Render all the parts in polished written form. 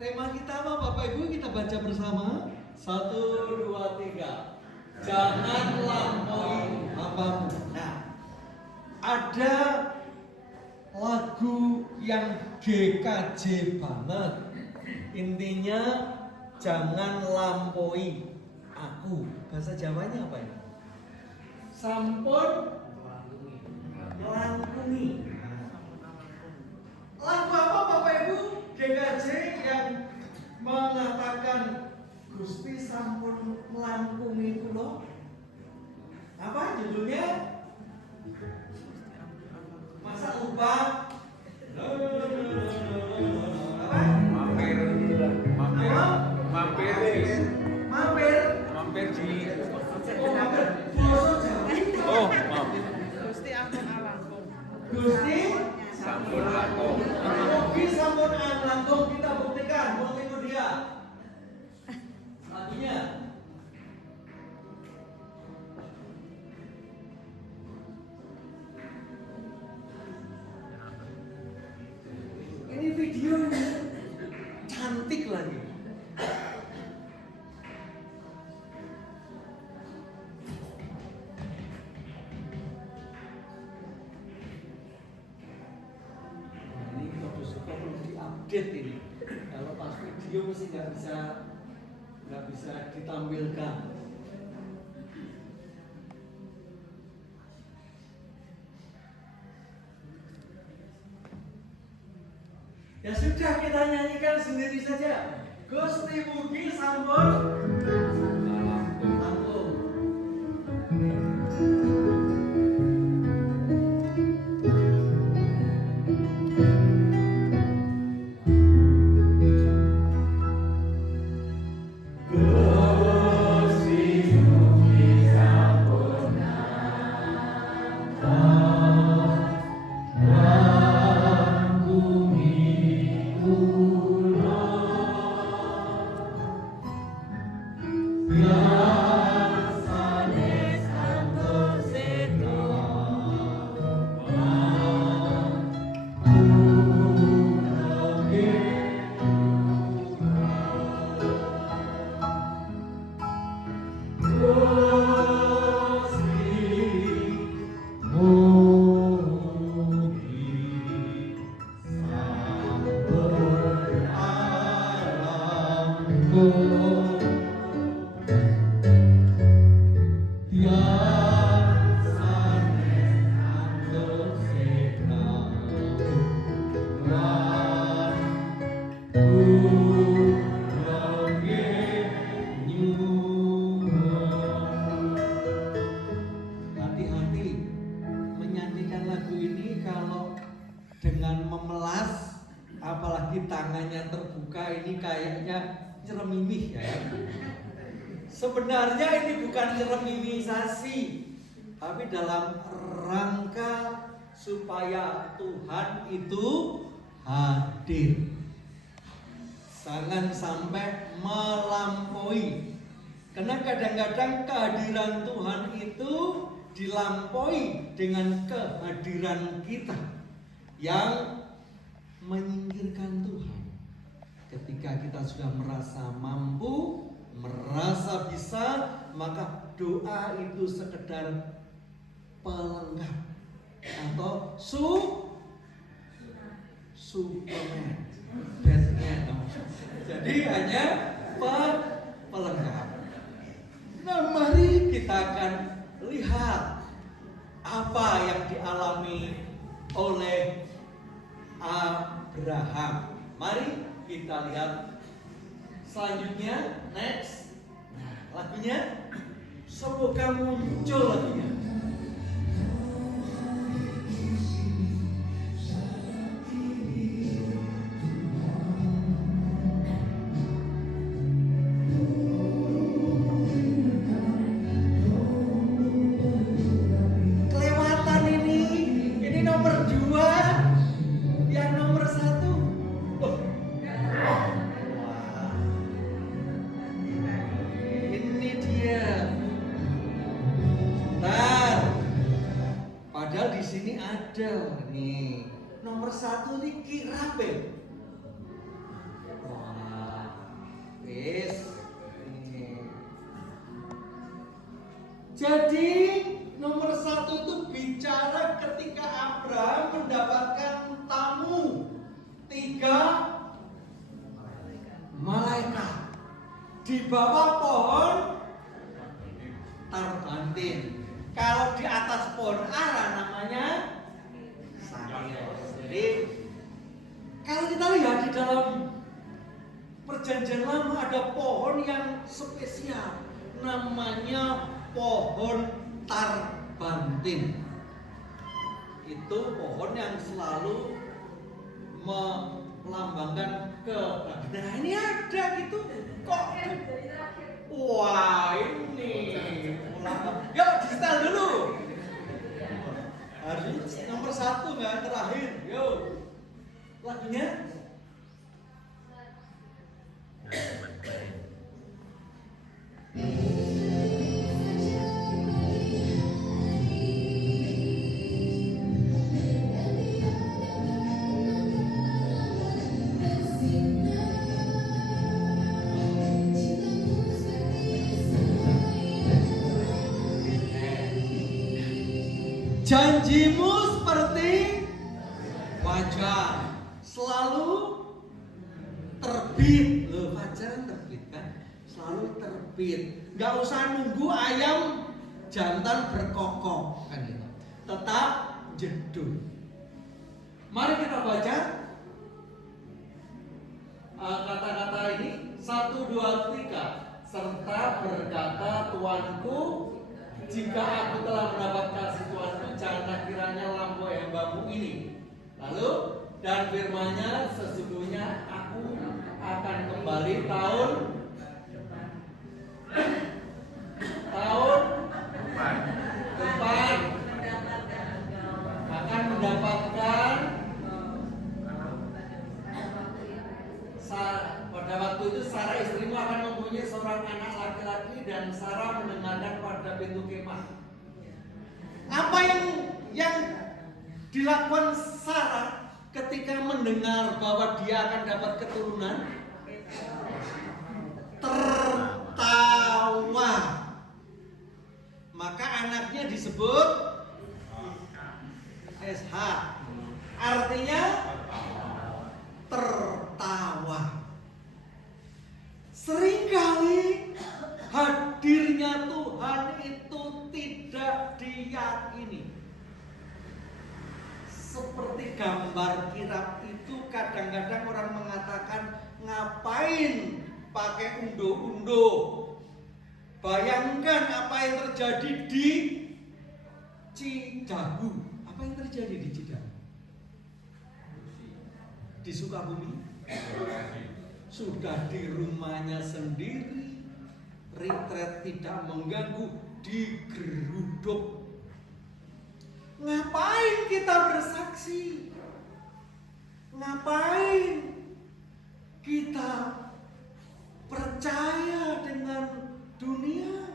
Tema kita apa Bapak Ibu? Kita baca bersama. 1, 2, 3. Jangan lampaui apapun. Nah, ada lagu yang GKJ banget. Intinya jangan lampaui aku. Bahasa Jawanya apa ya? Sampun melangkungi. Lagu apa Bapak Ibu GKJ yang mengatakan Gusti sampun melangkungi kula? Apa judulnya? Masa lupa? Apa? Mampir di Oh, mampir. Basa Jawa. maaf. Gusti ampun alangkung. Gusti Sampun langkung. Mugi sampun langkung. Kita buktikan. Mau itu dia. Lagunya. Ini video ini cantik lagi. Ini kalau suka perlu diupdate ini. Kalau pas video mesti nggak bisa ditampilkan. Ya sudah kita nyanyikan sendiri saja. Gusti mugi sampun langkung. Hati-hati menyanyikan lagu ini kalau dengan memelas, apalagi tangannya terbuka, ini kayaknya nyeremimih ya. Sebenarnya ini bukan nyeremimisasi, tapi dalam rangka supaya Tuhan itu hadir. Jangan sampai melampaui. Karena kadang-kadang kehadiran Tuhan itu dilampaui dengan kehadiran kita yang menyingkirkan Tuhan. Ketika kita sudah merasa mampu, merasa bisa, maka doa itu sekedar pelengkap atau suplemen. Jadi hanya pelengkap. Nah, mari kita akan lihat apa yang dialami oleh Abraham. Mari kita lihat selanjutnya, next. Nah, lagunya semoga muncul lagunya. Kelewatan ini nomor 2, yang nomor 1. Oh. Wah. Ini dia. Bentar. Padahal di sini ada nih. Nomor 1 nih Kirabe. Wah. Jadi nomor 1 itu bicara ketika Abraham mendapatkan tamu 3 malaikat di bawah pohon tarbantin. Kalau di atas pohon ara namanya sakyos. Jadi kalau kita lihat di dalam Perjanjian Lama ada pohon yang spesial, namanya pohon tarbantin. Itu pohon yang selalu melambangkan kebahagiaan. Nah ini ada gitu kok. Wah ini yuk di setel dulu. Harus nomor 1 nggak terakhir. Yuk lagunya. Janjimu seperti fajar, selalu terbit. Loh, fajar terbit kan? Selalu terbit. Gak usah nunggu ayam jantan berkokok kan gitu. Tetap jedul. Mari kita baca kata-kata ini 1, 2, 3. Serta berkata Tuanku, jika aku telah mendapat kasih Tuanku, janganlah kiranya lampaui hambamu ini. Lalu dan firman-Nya, sesungguhnya aku akan kembali tahun depan akan mendapatkan pada waktu itu Sarah istrimu akan mempunyai seorang anak laki-laki dan Sarah mendengarkan pada pintu kemah. Apa yang dilakukan Sarah ketika mendengar bahwa dia akan dapat keturunan? Tertawa. Maka anaknya disebut SH. Artinya tertawa. Seringkali hadirnya Tuhan itu tidak diyakini. Seperti gambar kirap itu kadang-kadang orang mengatakan, ngapain pakai undo-undo? Bayangkan apa yang terjadi di Cidahu. Apa yang terjadi di Cidahu? Di Sukabumi? Sudah di rumahnya sendiri, retret tidak mengganggu, digeruduk. Ngapain kita bersaksi? Ngapain kita percaya dengan dunia?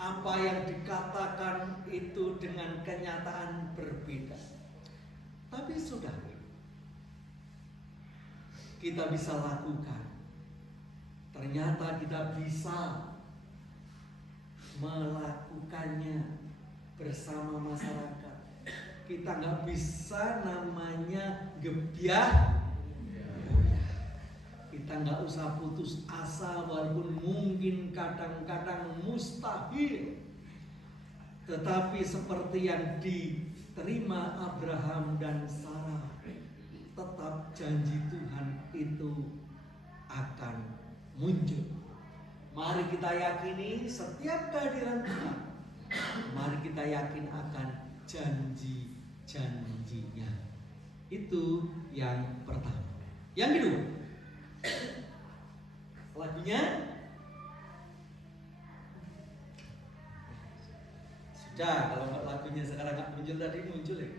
Apa yang dikatakan itu dengan kenyataan berbeda. Tapi sudah, kita bisa lakukan. Ternyata kita bisa melakukannya bersama masyarakat. Kita nggak bisa namanya gebyah. Kita nggak usah putus asa walaupun mungkin kadang-kadang mustahil. Tetapi seperti yang diterima Abraham dan Sarah, tetap janji Tuhan itu akan muncul. Mari kita yakini setiap kehadiran Tuhan. Mari kita yakin akan janji-janjinya. Itu yang pertama. Yang kedua, lagunya sudah. Kalau lagunya sekarang nggak muncul, tadi muncul ya.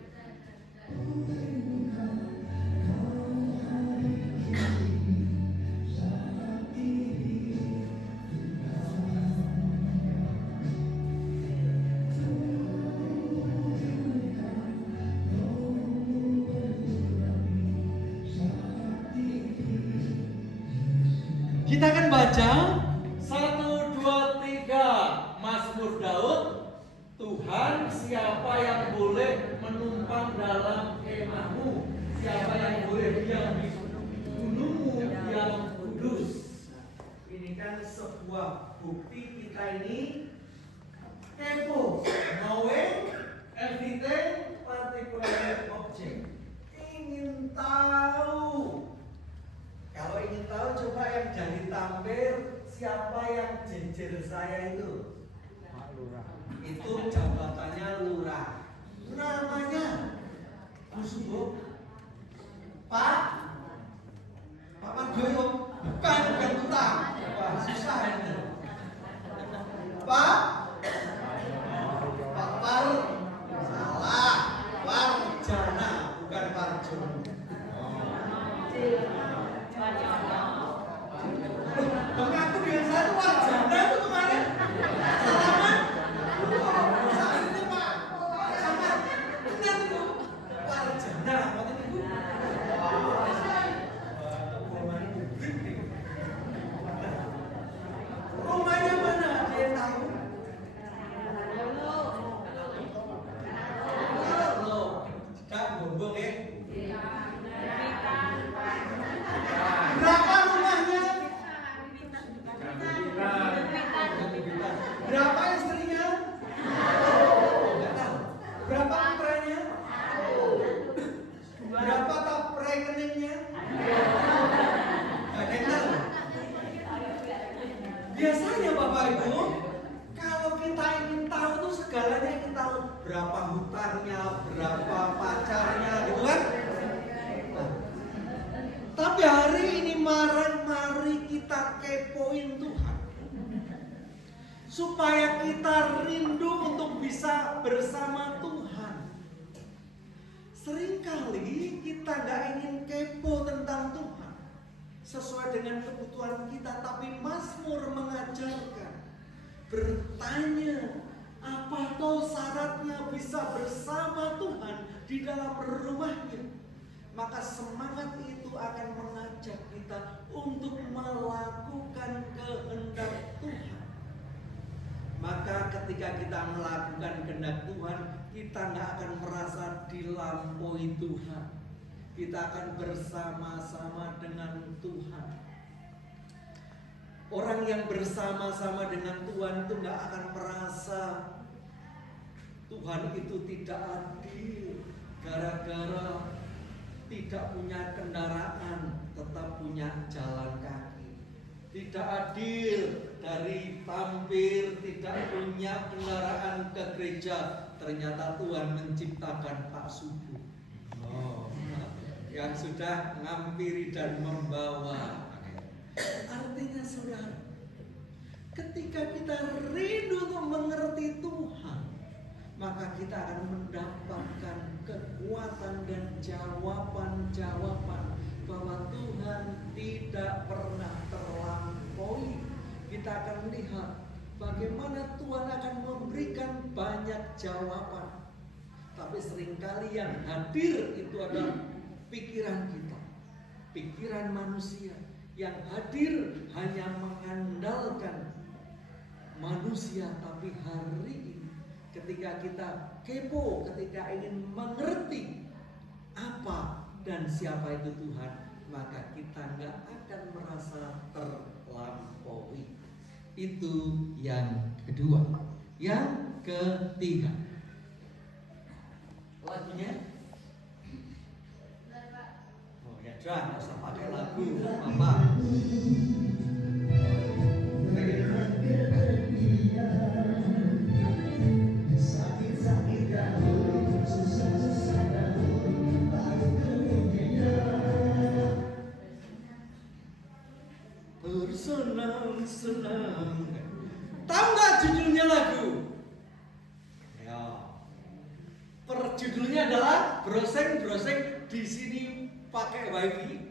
Kita akan baca 1, 2, 3. Mas siapa yang boleh menumpang dalam kemahmu? Siapa yang boleh diam di gunungmu yang kudus? Ini kan sebuah bukti kita ini kepo, knowing everything, particular object. Ingin tahu. Kalau ingin tahu, coba yang jadi tampil, siapa yang jejer saya itu? Itu jabatannya lurah. Namanya Bu Sumbo, Pak Margoyo, bukan Tutang. Wah, susah ini. Pak Par, salah. Warjana, bukan Parjono. Mengaku dengan saya itu Warjana itu kemarin. Salaman. Saat ini Pak Camat. Benar itu. Warjana, waktu itu. Rumahnya mana? Ada yang tahu? Halo. Kak Bombong ya? Berapa rumahnya? Berapa istrinya? Enggak tahu. Berapa putranya? Berapa rekeningnya? Enggak ada yang tahu. Biasanya Bapak Ibu, kalau kita ingin tahu tuh segalanya kita tahu. Berapa hutangnya, berapa pacarnya, gitu kan? Nah, tapi hari ini mari kita kepoin Tuhan, supaya kita rindu untuk bisa bersama Tuhan. Seringkali kita gak ingin kepo tentang Tuhan sesuai dengan kebutuhan kita, tapi Mazmur mengajarkan, bertanya, apa toh syaratnya bisa bersama Tuhan di dalam rumahnya? Maka semangat itu akan mengajak kita untuk melakukan kehendak Tuhan. Maka ketika kita melakukan kehendak Tuhan, kita nggak akan merasa dilampaui Tuhan. Kita akan bersama-sama dengan Tuhan. Orang yang bersama-sama dengan Tuhan itu nggak akan merasa Tuhan itu tidak adil gara-gara tidak punya kendaraan, tetap punya jalan kaki. Tidak adil dari tampil tidak punya kendaraan ke gereja, ternyata Tuhan menciptakan Pak Subuh. Yang sudah ngampiri dan membawa. Artinya saudara, ketika kita rindu untuk mengerti Tuhan, maka kita akan mendapatkan kekuatan dan jawaban-jawaban bahwa Tuhan tidak pernah terlampaui. Kita akan lihat bagaimana Tuhan akan memberikan banyak jawaban. Tapi seringkali yang hadir itu adalah pikiran kita, pikiran manusia. Yang hadir hanya mengandalkan manusia. Tapi hari ini ketika kita kepo, ketika ingin mengerti apa dan siapa itu Tuhan, maka kita nggak akan merasa terlampaui. Itu yang kedua. Yang ketiga, lagunya nggak usah pakai lagu apa. Bersenang-senang. Tahu nggak judulnya lagu? Ya. Perjudulnya adalah browsing di sini pakai wifi.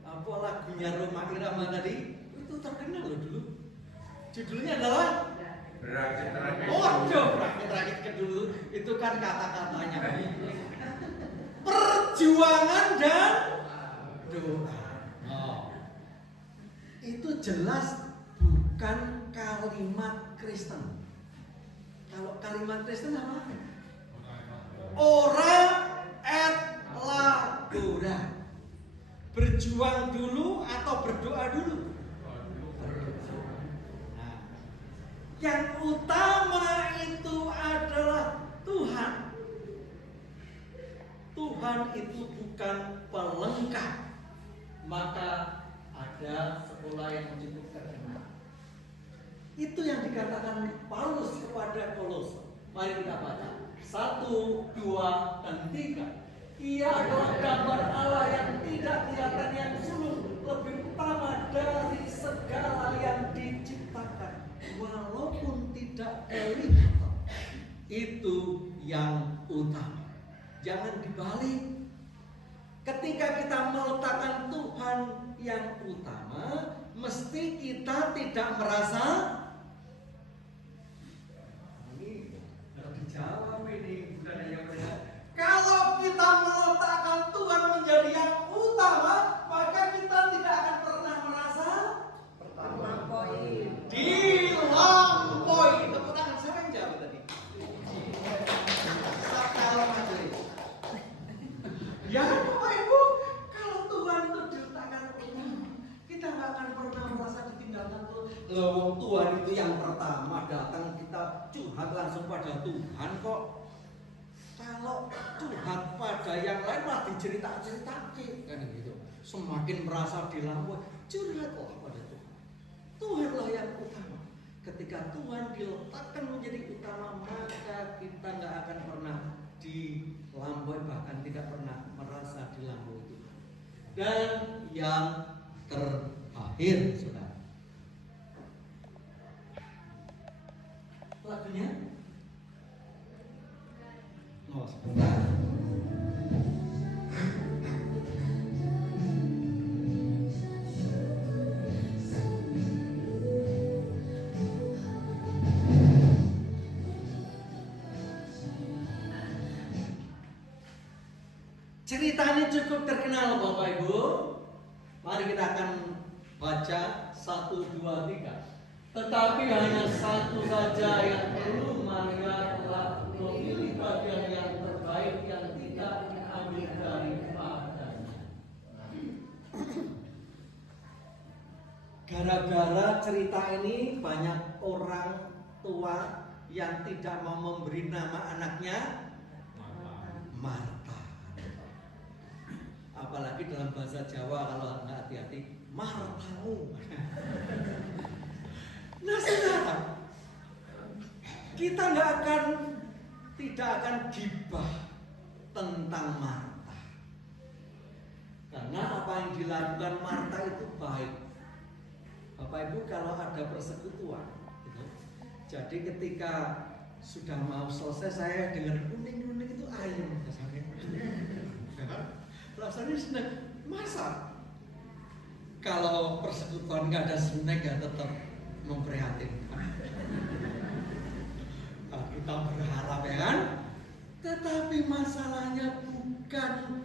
Apa lagunya Roma Irama tadi? Itu terkenal loh dulu. Judulnya adalah Berakit-rakit. Berakit-rakit dulu. Itu kan kata-katanya. Perjuangan dan doa. Itu jelas bukan kalimat Kristen. Kalau kalimat Kristen apa? ora et labora. Berjuang dulu atau berdoa dulu? Nah, yang utama itu adalah Tuhan. Tuhan itu bukan pelengkap. Maka ada sekolah yang cukup terkenal. Itu yang dikatakan Paulus kepada Kolose. Mari kita baca 1, 2, dan 3. Ia adalah gambar Allah yang tidak kelihatan, yang sulung, lebih utama dari segala yang diciptakan, walaupun tidak kelihatan. Itu yang utama. Jangan dibalik. Ketika kita meletakkan Tuhan yang utama, mesti kita tidak merasa ini harus dijawab ini, bukan hanya benar. Kalau kita meletakkan Tuhan menjadi yang utama, maka kita tidak akan pernah merasa dilampaui. Tepuk tangan, siapa yang jawab tadi? Sakal majelis. Ya Bapak Ibu, kalau Tuhan itu diletakkan utama, kita nggak akan pernah merasa ditinggalkan Tuhan. Loh, Tuhan itu yang pertama datang, kita curhat langsung pada Tuhan kok. Kalau curhat pada yang lain malah dicerita-ceritakan kan gitu. Semakin merasa dilampaui, curhatlah pada Tuhan. Tuhanlah yang utama. Ketika Tuhan diletakkan menjadi utama, maka kita nggak akan pernah dilampaui, bahkan tidak pernah merasa dilampaui Tuhan. Dan yang terakhir, saudara, lagunya sebentar. Cerita ini cukup terkenal Bapak Ibu. Mari kita akan baca 1, 2, 3. Tetapi hanya satu saja yang perlu Maria telah memilih bagian yang terbaik yang tidak diambil daripadanya. Gara-gara cerita ini banyak orang tua yang tidak mau memberi nama anaknya Marta. Apalagi dalam bahasa Jawa kalau nggak hati-hati, Martamu. Nah saudara, kita tidak akan gibah tentang Marta, karena apa yang dilakukan Marta itu baik. Bapak Ibu kalau ada persekutuan gitu, jadi ketika sudah mau selesai saya dengar kuning-kuning itu ayam rasanya senang. Masa kalau persekutuan nggak ada snack ya tetap memprihatinkan. Nah, kita berharap ya kan. Tetapi masalahnya bukan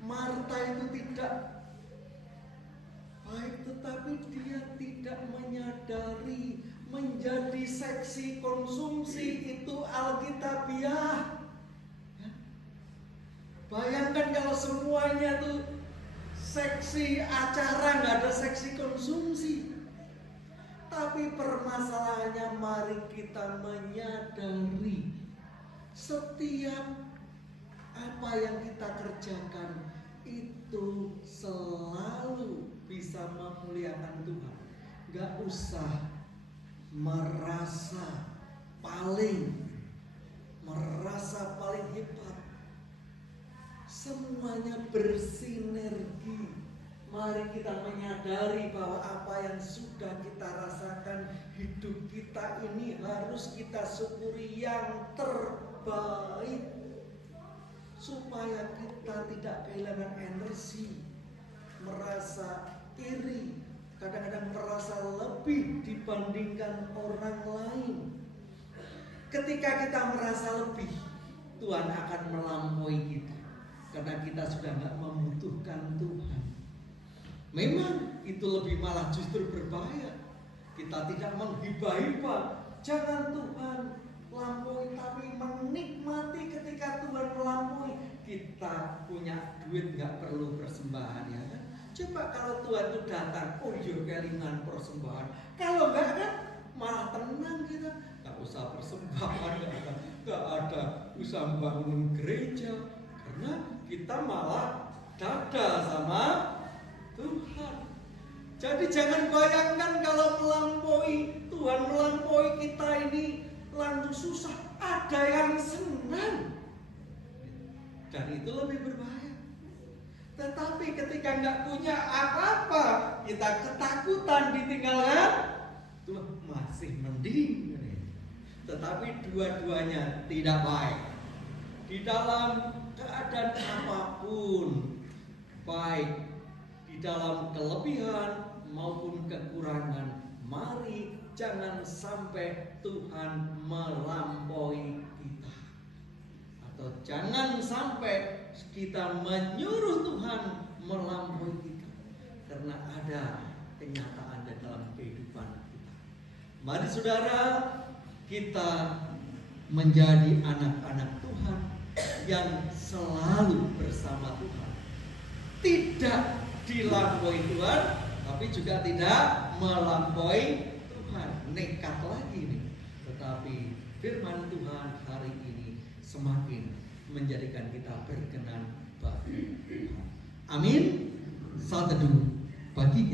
Marta itu tidak baik, tetapi dia tidak menyadari menjadi seksi konsumsi itu alkitabiah. Bayangkan kalau semuanya tuh seksi acara, nggak ada seksi konsumsi. Tapi permasalahannya mari kita menyadari setiap apa yang kita kerjakan itu selalu bisa memuliakan Tuhan. Nggak usah merasa paling hebat. Semuanya bersinergi. Mari kita menyadari bahwa apa yang sudah kita rasakan, hidup kita ini harus kita syukuri yang terbaik, supaya kita tidak kehilangan energi, merasa iri, kadang-kadang merasa lebih dibandingkan orang lain. Ketika kita merasa lebih, Tuhan akan melampaui kita, karena kita sudah nggak membutuhkan Tuhan. Memang itu lebih malah justru berbahaya. Kita tidak menghibah-hibah. Jangan Tuhan lampaui, tapi menikmati ketika Tuhan melampaui. Kita punya duit nggak perlu persembahan, ya kan? Coba kalau Tuhan itu datang, oh iya kelingan persembahan. Kalau enggak kan malah tenang kita, nggak usah persembahan, nggak ada usah bangun gereja, karena kita malah dada sama Tuhan. Jadi jangan bayangkan kalau melampaui, Tuhan melampaui kita ini langsung susah. Ada yang senang, dan itu lebih berbahaya. Tetapi ketika nggak punya apa-apa, kita ketakutan ditinggalkan, Tuhan masih mending. Tetapi dua-duanya tidak baik. Di dalam keadaan apapun, baik di dalam kelebihan maupun kekurangan, mari jangan sampai Tuhan melampaui kita. Atau jangan sampai kita menyuruh Tuhan melampaui kita. Karena ada kenyataan di dalam kehidupan kita. Mari saudara, kita menjadi anak-anak Tuhan yang selalu bersama Tuhan. Tidak dilampaui Tuhan, tapi juga tidak melampaui Tuhan. Nekat lagi nih. Tetapi firman Tuhan hari ini semakin menjadikan kita berkenan bagi Tuhan. Amin. Saat teduh bagi kita.